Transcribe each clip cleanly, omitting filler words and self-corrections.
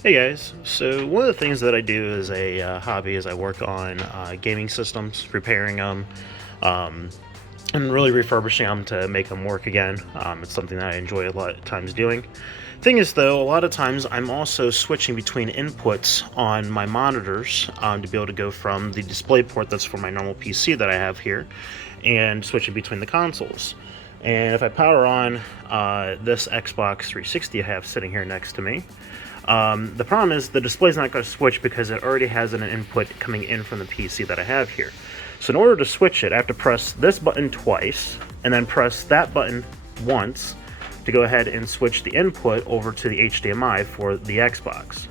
Hey guys, so one of the things that I do as a hobby is I work on gaming systems, repairing them, um, and really refurbishing them to make them work again. It's something that I enjoy a lot of times doing. Thing is though, a lot of times I'm also switching between inputs on my monitors to be able to go from the display port that's for my normal PC that I have here and switching between the consoles. And if I power on this Xbox 360 I have sitting here next to me, the problem is the display's not going to switch because it already has an input coming in from the PC that I have here. So in order to switch it, I have to press this button twice, and then press that button once to go ahead and switch the input over to the HDMI for the Xbox.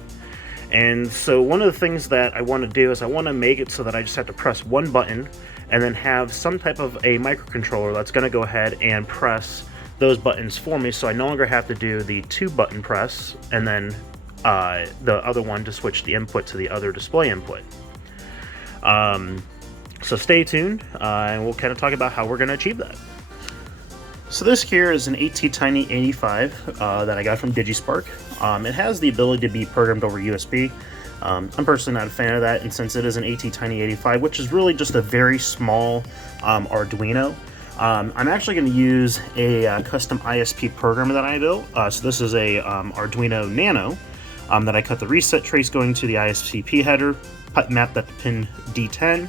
And so one of the things that I want to do is I want to make it so that I just have to press one button and then have some type of a microcontroller that's going to go ahead and press those buttons for me, so I no longer have to do the two button press and then the other one to switch the input to the other display input. So stay tuned, and we'll kind of talk about how we're going to achieve that. So this here is an ATtiny 85 that I got from DigiSpark. It has the ability to be programmed over USB. I'm personally not a fan of that, and since it is an ATtiny 85, which is really just a very small Arduino, I'm actually going to use a custom ISP programmer that I built. So this is a Arduino Nano that I cut the reset trace going to the ISP header, mapped that to pin D10,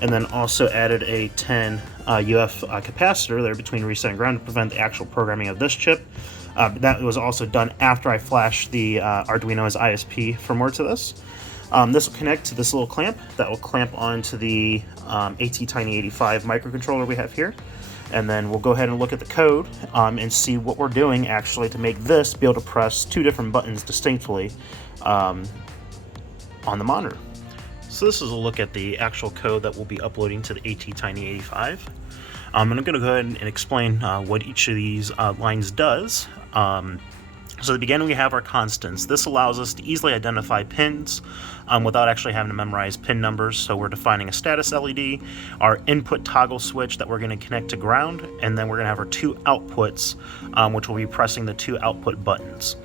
and then also added a 10 UF capacitor there between reset and ground to prevent the actual programming of this chip. That was also done after I flashed the Arduino as ISP firmware to this. This will connect to this little clamp that will clamp onto the ATtiny85 microcontroller we have here. And then we'll go ahead and look at the code and see what we're doing actually to make this be able to press two different buttons distinctly on the monitor. So this is a look at the actual code that we'll be uploading to the ATtiny85. And I'm going to go ahead and explain what each of these lines does. So at the beginning we have our constants. This allows us to easily identify pins without actually having to memorize pin numbers. So we're defining a status LED, our input toggle switch that we're going to connect to ground, and then we're going to have our two outputs, which will be pressing the two output buttons.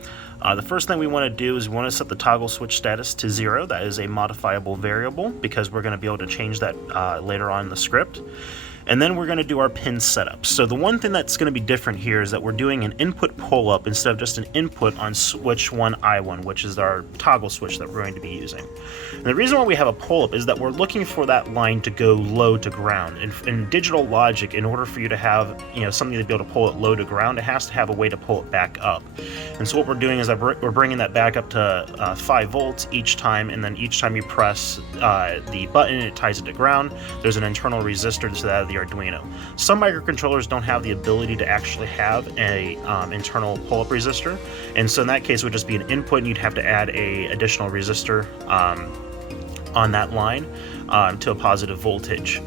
The first thing we want to do is we want to set the toggle switch status to 0. That is a modifiable variable because we're going to be able to change that later on in the script. And then we're going to do our pin setup. So the one thing that's going to be different here is that we're doing an input pull-up instead of just an input on switch 1 I1, which is our toggle switch that we're going to be using. And the reason why we have a pull-up is that we're looking for that line to go low to ground. In digital logic, in order for you to have something to be able to pull it low to ground, it has to have a way to pull it back up. And so what we're doing is we're bringing that back up to 5 volts each time, and then each time you press the button, it ties it to ground. There's an internal resistor to that of the Arduino. Some microcontrollers don't have the ability to actually have a internal pull-up resistor, and so in that case it would just be an input and you'd have to add a additional resistor on that line to a positive voltage.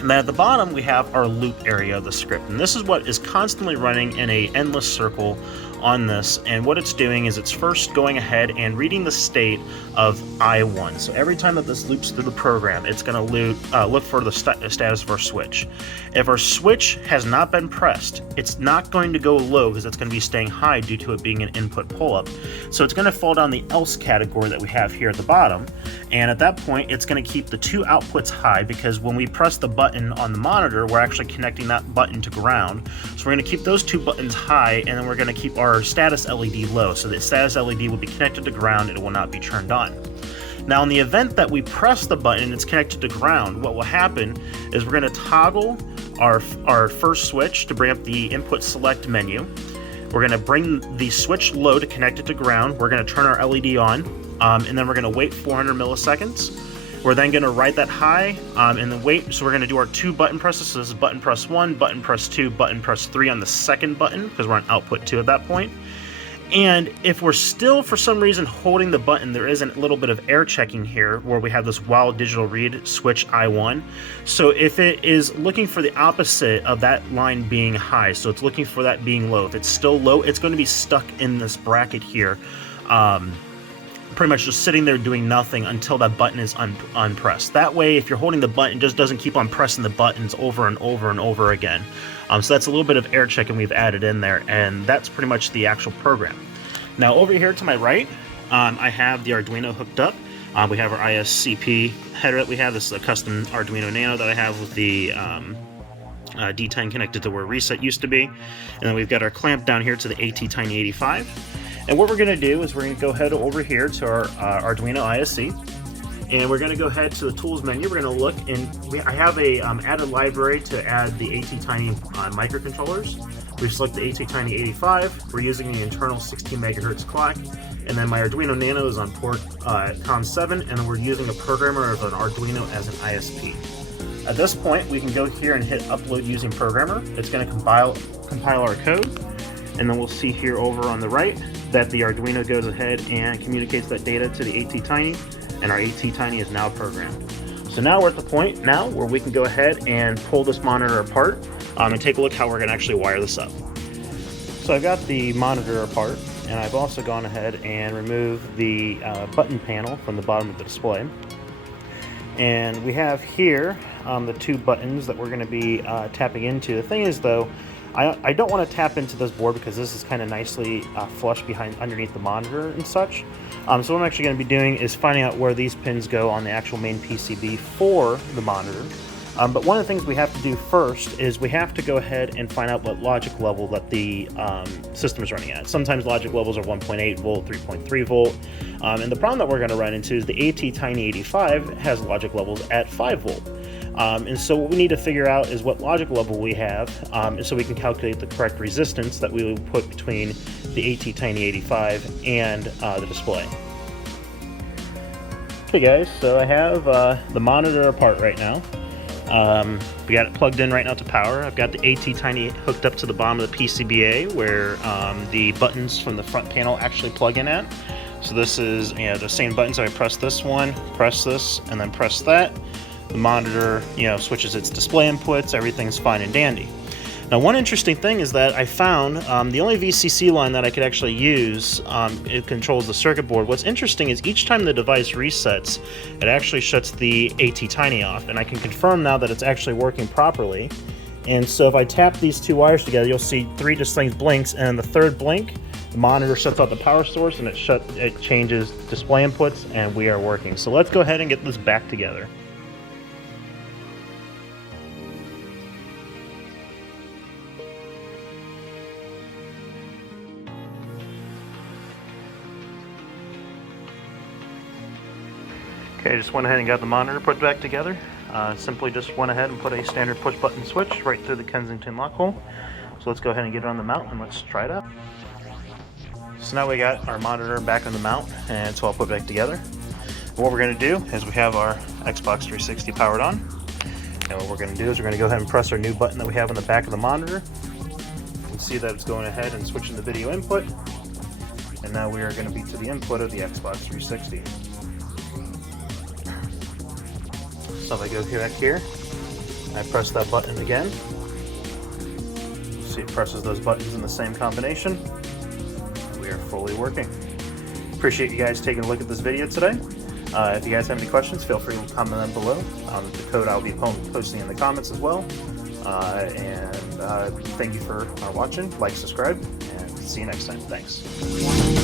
And then at the bottom we have our loop area of the script, and this is what is constantly running in a endless circle on this, and what it's doing is it's first going ahead and reading the state of I1. So every time that this loops through the program, it's going to look for the status of our switch. If our switch has not been pressed, it's not going to go low because it's going to be staying high due to it being an input pull-up. So it's going to fall down the else category that we have here at the bottom, and at that point it's going to keep the two outputs high because when we press the button on the monitor, we're actually connecting that button to ground. So we're going to keep those two buttons high, and then we're going to keep our status LED low. So the status LED will be connected to ground and it will not be turned on. Now in the event that we press the button and it's connected to ground, what will happen is we're going to toggle our first switch to bring up the input select menu. We're going to bring the switch low to connect it to ground. We're going to turn our LED on, and then we're going to wait 400 milliseconds. We're then going to write that high and then wait. So we're going to do our two button presses. So this is button press 1, button press 2, button press 3 on the second button because we're on output 2 at that point. And if we're still for some reason holding the button, there is a little bit of air checking here where we have this while digital read switch I1. So if it is looking for the opposite of that line being high, so it's looking for that being low, if it's still low, it's going to be stuck in this bracket here. Pretty much just sitting there doing nothing until that button is unpressed. That way, if you're holding the button, it just doesn't keep on pressing the buttons over and over and over again. So that's a little bit of air checking we've added in there, and that's pretty much the actual program. Now over here to my right, I have the Arduino hooked up. We have our ISCP header that we have. This is a custom Arduino Nano that I have with the D10 connected to where reset used to be. And then we've got our clamp down here to the ATtiny85. And what we're going to do is we're going to go ahead over here to our Arduino ISC. And we're going to go ahead to the tools menu. We're going to look, and I have a added library to add the ATtiny microcontrollers. We select the ATtiny85. We're using the internal 16 megahertz clock. And then my Arduino Nano is on port COM7, and then we're using a programmer of an Arduino as an ISP. At this point, we can go here and hit upload using programmer. It's going to compile our code, and then we'll see here over on the right that the Arduino goes ahead and communicates that data to the ATtiny, and our ATtiny is now programmed. So now we're at the point now where we can go ahead and pull this monitor apart and take a look how we're going to actually wire this up. So I've got the monitor apart, and I've also gone ahead and removed the button panel from the bottom of the display. And we have here the two buttons that we're going to be tapping into. The thing is, though, I don't want to tap into this board because this is kind of nicely flush underneath the monitor and such. So what I'm actually going to be doing is finding out where these pins go on the actual main PCB for the monitor. But one of the things we have to do first is we have to go ahead and find out what logic level that the system is running at. Sometimes logic levels are 1.8 volt, 3.3 volt. And the problem that we're going to run into is the ATtiny85 has logic levels at 5 volt. And so what we need to figure out is what logic level we have, so we can calculate the correct resistance that we will put between the ATtiny85 and the display. Okay guys, so I have the monitor apart right now. We got it plugged in right now to power. I've got the ATtiny hooked up to the bottom of the PCBA where the buttons from the front panel actually plug in at. So this is the same buttons. So I press this one, press this, and then press that. The monitor, switches its display inputs. Everything's fine and dandy. Now, one interesting thing is that I found the only VCC line that I could actually use, it controls the circuit board. What's interesting is each time the device resets, it actually shuts the ATtiny off, and I can confirm now that it's actually working properly. And so if I tap these two wires together, you'll see 3 distinct blinks, and the third blink, the monitor shuts out the power source, and it changes display inputs, and we are working. So let's go ahead and get this back together. Okay, I just went ahead and got the monitor put back together. Simply just went ahead and put a standard push button switch right through the Kensington lock hole. So let's go ahead and get it on the mount and let's try it out. So now we got our monitor back on the mount, and so I'll put it back together. And what we're going to do is we have our Xbox 360 powered on. And what we're going to do is we're going to go ahead and press our new button that we have on the back of the monitor. You can see that it's going ahead and switching the video input. And now we are going to be to the input of the Xbox 360. So if I go back here, I press that button again. See, it presses those buttons in the same combination. We are fully working. Appreciate you guys taking a look at this video today. If you guys have any questions, feel free to comment them below. The code I'll be posting in the comments as well. Thank you for watching. Like, subscribe, and see you next time. Thanks.